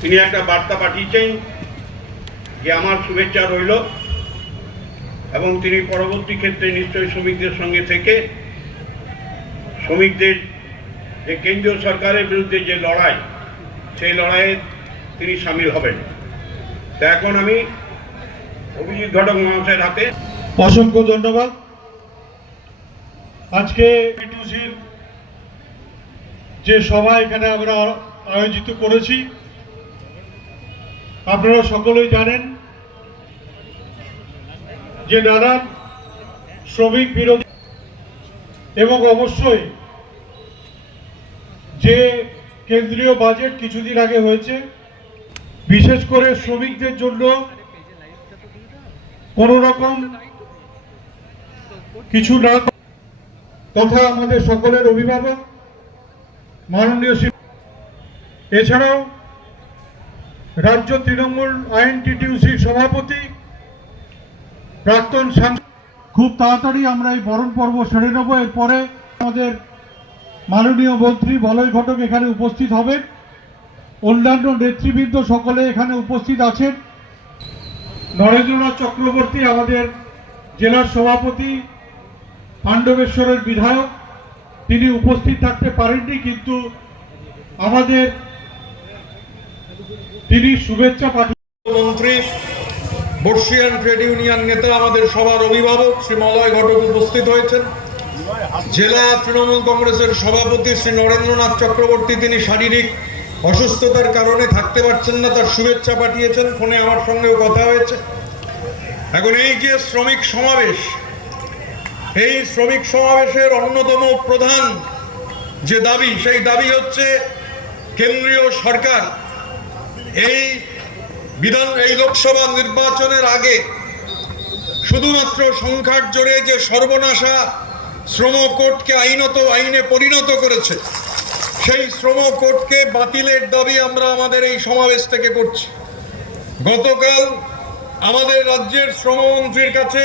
তিনি একটা বার্তা পাঠিয়েছেন যে আমার শুভেচ্ছা রইল এবং তিনি পরবর্তী ক্ষেত্রে নিশ্চয়ই শ্রমিকদের সঙ্গে থেকে শ্রমিকদের যে কেন্দ্রীয় সরকারের বিরুদ্ধে যে লড়াই, সেই লড়াইয়ে তিনি সামিল হবেন। তা এখন আমি অভিজিৎ ঘটক মহাশয়ের হাতে অসংখ্য ধন্যবাদ। আজকে পিটুসির যে সভা এখানে আমরা আয়োজিত করেছি আপনারা সকলেই জানেন যে নানান শ্রমিক বিরোধী এবং অবশ্যই যে কেন্দ্রীয় বাজেট কিছুদিন আগে হয়েছে, বিশেষ করে শ্রমিকদের জন্য কোনো রকম কিছু না তথা আমাদের সকলের অভিভাবক, মাননীয় এছাড়াও রাজ্য তৃণমূল আইএনটিটিউসির সভাপতি প্রাক্তন খুব তাড়াতাড়ি আমরা এই বরণ পর্ব সেরে নেব। এরপরে আমাদের মাননীয় মন্ত্রী বলয় ঘটক এখানে উপস্থিত হবেন। অন্যান্য নেতৃবৃন্দ সকলে এখানে উপস্থিত আছেন। নরেন্দ্রনাথ চক্রবর্তী আমাদের জেলার সভাপতি পাণ্ডবেশ্বরের বিধায়ক তিনি উপস্থিত থাকতে পারেননি কিন্তু আমাদের তিনি শুভেচ্ছা পাঠিয়ে মন্ত্রী বর্ষিয়ান ট্রেড ইউনিয়ন নেতা, আমাদের সবার অভিভাবক শ্রী মলয় ঘটক উপস্থিত হয়েছেন। জেলা তৃণমূল কংগ্রেসের সভাপতি শ্রী নরেন্দ্রনাথ চক্রবর্তী, তিনি শারীরিক অসুস্থতার কারণে থাকতে পারছেন না, তার শুভেচ্ছা পাঠিয়েছেন, ফোনে আমার সঙ্গেও কথা হয়েছে। এখন এই যে শ্রমিক সমাবেশ, এই শ্রমিক সমাবেশের অন্যতম প্রধান যে দাবি, সেই দাবি হচ্ছে কেন্দ্রীয় সরকার এই বিধান, এই লোকসভা নির্বাচনের আগে শুধুমাত্র সংখ্যার জোরে যে সর্বনাশা শ্রম কোর্টকে আইনত আইনে পরিণত করেছে, সেই শ্রম কোর্টকে বাতিলের দাবি আমরা আমাদের এই সমাবেশ থেকে করছি। গতকাল আমাদের রাজ্যের শ্রমমন্ত্রীর কাছে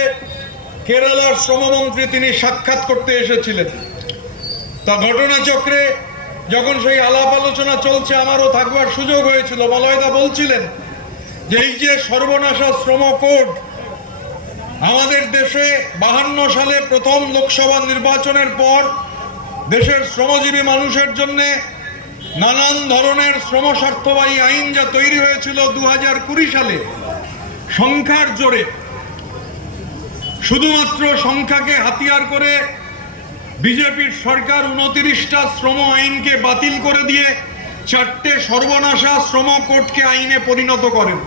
কেরালার শ্রমমন্ত্রী তিনি সাক্ষাৎ করতে এসেছিলেন। তা ঘটনাচক্রে যখন সেই আলাপ আলোচনা চলছে, আমারও থাকবার সুযোগ হয়েছিল। মলয়দা বলছিলেন যে, এই যে সর্বনাশা শ্রম কোড আমাদের দেশে বাহান্ন সালে প্রথম লোকসভা নির্বাচনের পর দেশের শ্রমজীবী মানুষের জন্য নানান ধরনের শ্রম স্বার্থবাহী আইন যা তৈরি হয়েছিল দু হাজার কুড়ি সালে, সংখ্যার জোরে। শুধুমাত্র সংখ্যাকে হাতিয়ার করে বিজেপির সরকার উনতিরিশটা শ্রম আইনকে বাতিল করে দিয়ে চারটে সর্বনাশা শ্রম কোডকে আইনে পরিণত করেন।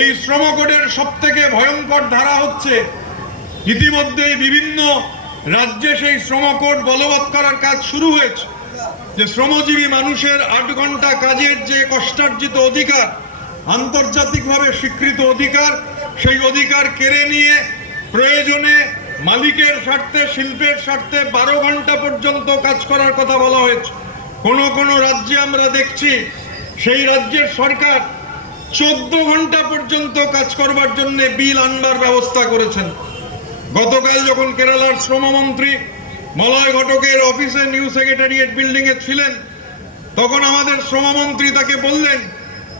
এই শ্রম কোডের সব থেকে ভয়ঙ্কর ধারা হচ্ছে ইতিমধ্যে বিভিন্ন রাজ্যে সেই শ্রম কোড বলবৎ করার কাজ শুরু হয়েছে। যে শ্রমজীবী মানুষের আট ঘণ্টা কাজের যে কষ্টার্জিত অধিকার, আন্তর্জাতিকভাবে স্বীকৃত অধিকার, সেই অধিকার কেড়ে নিয়ে প্রয়োজনে মালিকের স্বার্থে, শিল্পের স্বার্থে বারো ঘণ্টা পর্যন্ত কাজ করার কথা বলা হয়েছে। কোন কোন রাজ্যে আমরা দেখছি, সেই রাজ্যের সরকার চোদ্দ ঘণ্টা পর্যন্ত কাজ করবার জন্য বিল আনবার ব্যবস্থা করেছেন। গতকাল যখন কেরালার শ্রমমন্ত্রী মলয় ঘটকের অফিসে নিউ সেক্রেটারিয়েট বিল্ডিংয়ে ছিলেন, তখন আমাদের শ্রমমন্ত্রী তাকে বললেন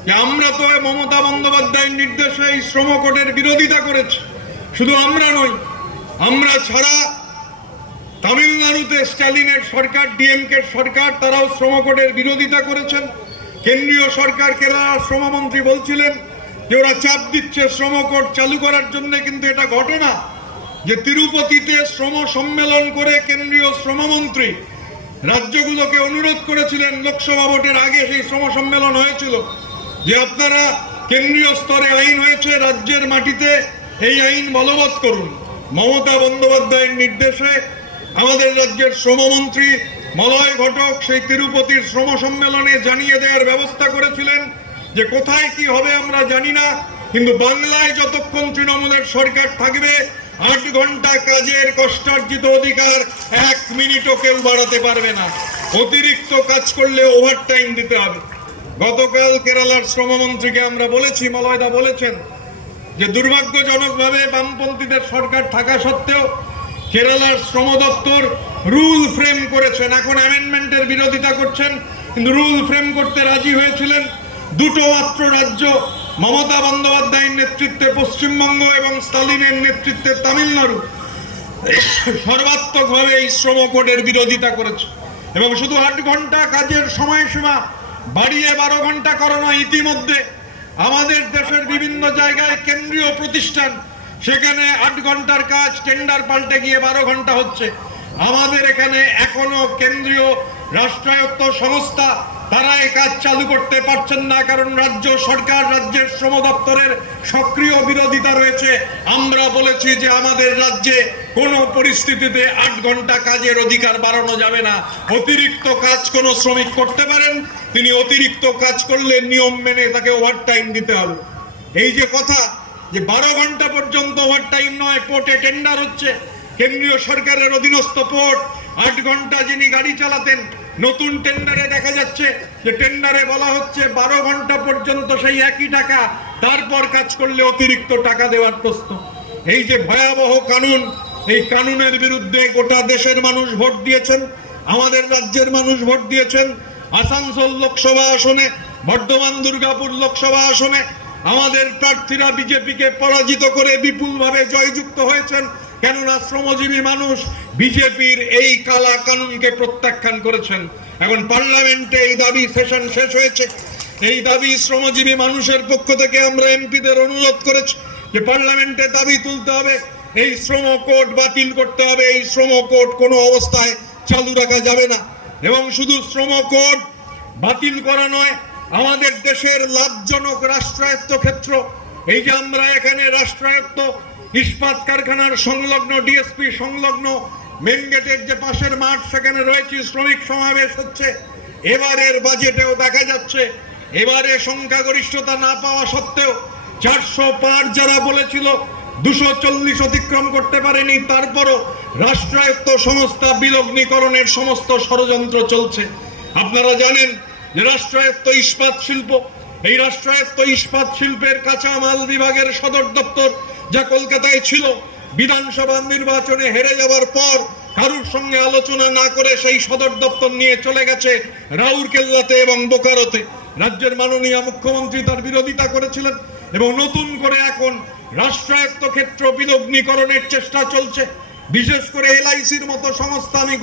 যে, আমরা তো মমতা বন্দ্যোপাধ্যায়ের নির্দেশে এই শ্রম কোডের বিরোধিতা করেছি। শুধু আমরা নই আমরা ছাড়া তামিলনাড়ুতে স্ট্যালিনের সরকার ডিএমকে সরকার, তারাও শ্রম কোডের বিরোধিতা করেছেন। কেন্দ্রীয় সরকার কেরালার শ্রমমন্ত্রী বলছিলেন যে ওরা চাপ দিচ্ছে শ্রম কোড চালু করার জন্য, কিন্তু এটা ঘটে না। যে তিরুপতিতে শ্রম সম্মেলন করে কেন্দ্রীয় শ্রমমন্ত্রী রাজ্যগুলোকে অনুরোধ করেছিলেন লোকসভা ভোটের আগে সেই শ্রম সম্মেলন হয়েছিল। যে আপনারা কেন্দ্রীয় স্তরে আইন হয়েছে, রাজ্যের মাটিতে এই আইন বলবৎ করুন। মমতা বন্দ্যোপাধ্যায়ের নির্দেশে আমাদের রাজ্যের শ্রমমন্ত্রী মলয় ঘটক সেই তিরুপতির শ্রম সম্মেলনে জানিয়ে দেওয়ার ব্যবস্থা করেছিলেন যে কোথায় কি হবে আমরা জানি না, কিন্তু বাংলায় যতক্ষণ তৃণমূলের সরকার থাকবে, আট ঘণ্টা কাজের কষ্টার্জিত অধিকার এক মিনিটও কেউ বাড়াতে পারবে না। অতিরিক্ত কাজ করলে ওভার টাইম দিতে হবে। গতকাল কেরালার শ্রমমন্ত্রীকে আমরা বলেছি, মলয়দা বলেছেন যে দুর্ভাগ্যজনকভাবে বামপন্থীদের সরকার থাকা সত্ত্বেও কেরালার শ্রম দপ্তর রুল ফ্রেম করেছেন। এখন অ্যামেন্ডমেন্টের বিরোধিতা করছেন, কিন্তু রুল ফ্রেম করতে রাজি হয়েছিলেন দুটো মাত্র রাজ্য, মমতা বন্দ্যোপাধ্যায়ের নেতৃত্বে পশ্চিমবঙ্গ এবং স্টালিনের নেতৃত্বে তামিলনাড়ু। সর্বাত্মকভাবে এই শ্রম কোডের বিরোধিতা করেছে। এবং শুধু আট ঘণ্টা কাজের সময়সীমা বাড়িয়ে বারো ঘণ্টা করানো ইতিমধ্যে আমাদের দেশের বিভিন্ন জায়গায় কেন্দ্রীয় প্রতিষ্ঠান, সেখানে আট ঘণ্টার কাজ, টেন্ডার পাল্টে গিয়ে বারো ঘণ্টা হচ্ছে। আমাদের এখানে এখনও কেন্দ্রীয় রাষ্ট্রায়ত্ত সংস্থা তারা কাজ চালু করতে পারছেন না, কারণ রাজ্য সরকার, রাজ্যের শ্রম দপ্তরের সক্রিয় বিরোধিতা রয়েছে। আমরা বলেছি যে আমাদের রাজ্যে কোনো পরিস্থিতিতে আট ঘণ্টা কাজের অধিকার বাড়ানো যাবে না। অতিরিক্ত কাজ কোনো শ্রমিক করতে পারেন, তিনি অতিরিক্ত কাজ করলে নিয়ম মেনে তাকে ওভারটাইম দিতে হবে। এই যে কথা, যে বারো ঘণ্টা পর্যন্ত ওভারটাইম নয় পোর্টে টেন্ডার হচ্ছে। কেন্দ্রীয় সরকারের অধীনস্থ পোর্ট আট ঘণ্টা যিনি গাড়ি চালাতেন নতুন টেন্ডারে দেখা যাচ্ছে যে টেন্ডারে বলা হচ্ছে বারো ঘণ্টা পর্যন্ত সেই একই টাকা, তারপর কাজ করলে অতিরিক্ত টাকা দেওয়ার প্রশ্ন। এই যে ভয়াবহ কানুন, এই কানুনের বিরুদ্ধে গোটা দেশের মানুষ ভোট দিয়েছেন, আমাদের রাজ্যের মানুষ ভোট দিয়েছেন, আসানসোল লোকসভা আসনে, বর্ধমান দুর্গাপুর লোকসভা আসনে, আমাদের প্রার্থীরা বিজেপিকে পরাজিত করে বিপুলভাবে জয়যুক্ত হয়েছেন। কেননা শ্রমজীবী মানুষ বিজেপির এই কালা কানুনকে প্রত্যাখ্যান করেছেন। এখন পার্লামেন্টে এই দাবি সেশন শেষ হয়েছে। এই দাবি শ্রমজীবী মানুষের পক্ষ থেকে আমরা এমপিদের অনুরোধ করেছি যে পার্লামেন্টে দাবি তুলতে হবে, এই শ্রম কোড বাতিল করতে হবে, এই শ্রম কোড কোনো অবস্থায় চালু রাখা যাবে না। এবং শুধু শ্রম কোড বাতিল করা নয়, আমাদের দেশের লাভজনক রাষ্ট্রায়ত্ত ক্ষেত্র, এই যে আমরা এখানে রাষ্ট্রায়ত্ত ইস্পাত কারখানার সংলগ্ন ডিএসপি সংলগ্ন মেন গেটের যে পাশের মাঠ, সেখানে রয়েছে শ্রমিক সমাবেশ হচ্ছে। এবারের বাজেটেও দেখা যাচ্ছে। এবারে সংখ্যাগরিষ্ঠতা না পাওয়া সত্ত্বেও চারশো পার যারা বলেছিল, দুশো চল্লিশ অতিক্রম করতে পারেনি। তারপরও রাষ্ট্রায়ত্ত সংস্থা বিলগ্নীকরণের সমস্ত ষড়যন্ত্র চলছে। আপনারা জানেন যে রাষ্ট্রায়ত্ত ইস্পাত শিল্প, এই রাষ্ট্রায়ত্ত ইস্পাত শিল্পের কাঁচামাল বিভাগের সদর দপ্তর যা কলকাতায় ছিল, বিধানসভা নির্বাচনে হেরে যাওয়ার পর কারুর সঙ্গে আলোচনা না করে সেই সদর দপ্তর নিয়ে চলে গেছে রাউরকেল্লাতে এবং বোকারোতে। রাজ্যের মাননীয় মুখ্যমন্ত্রী তার বিরোধিতা করেছিলেন এবং নতুন করে এখন রাষ্ট্রায়ত্ত ক্ষেত্র বিলগ্নীকরণের চেষ্টা চলছে। বিশেষ করে এলআইসির মতো সংস্থা আমি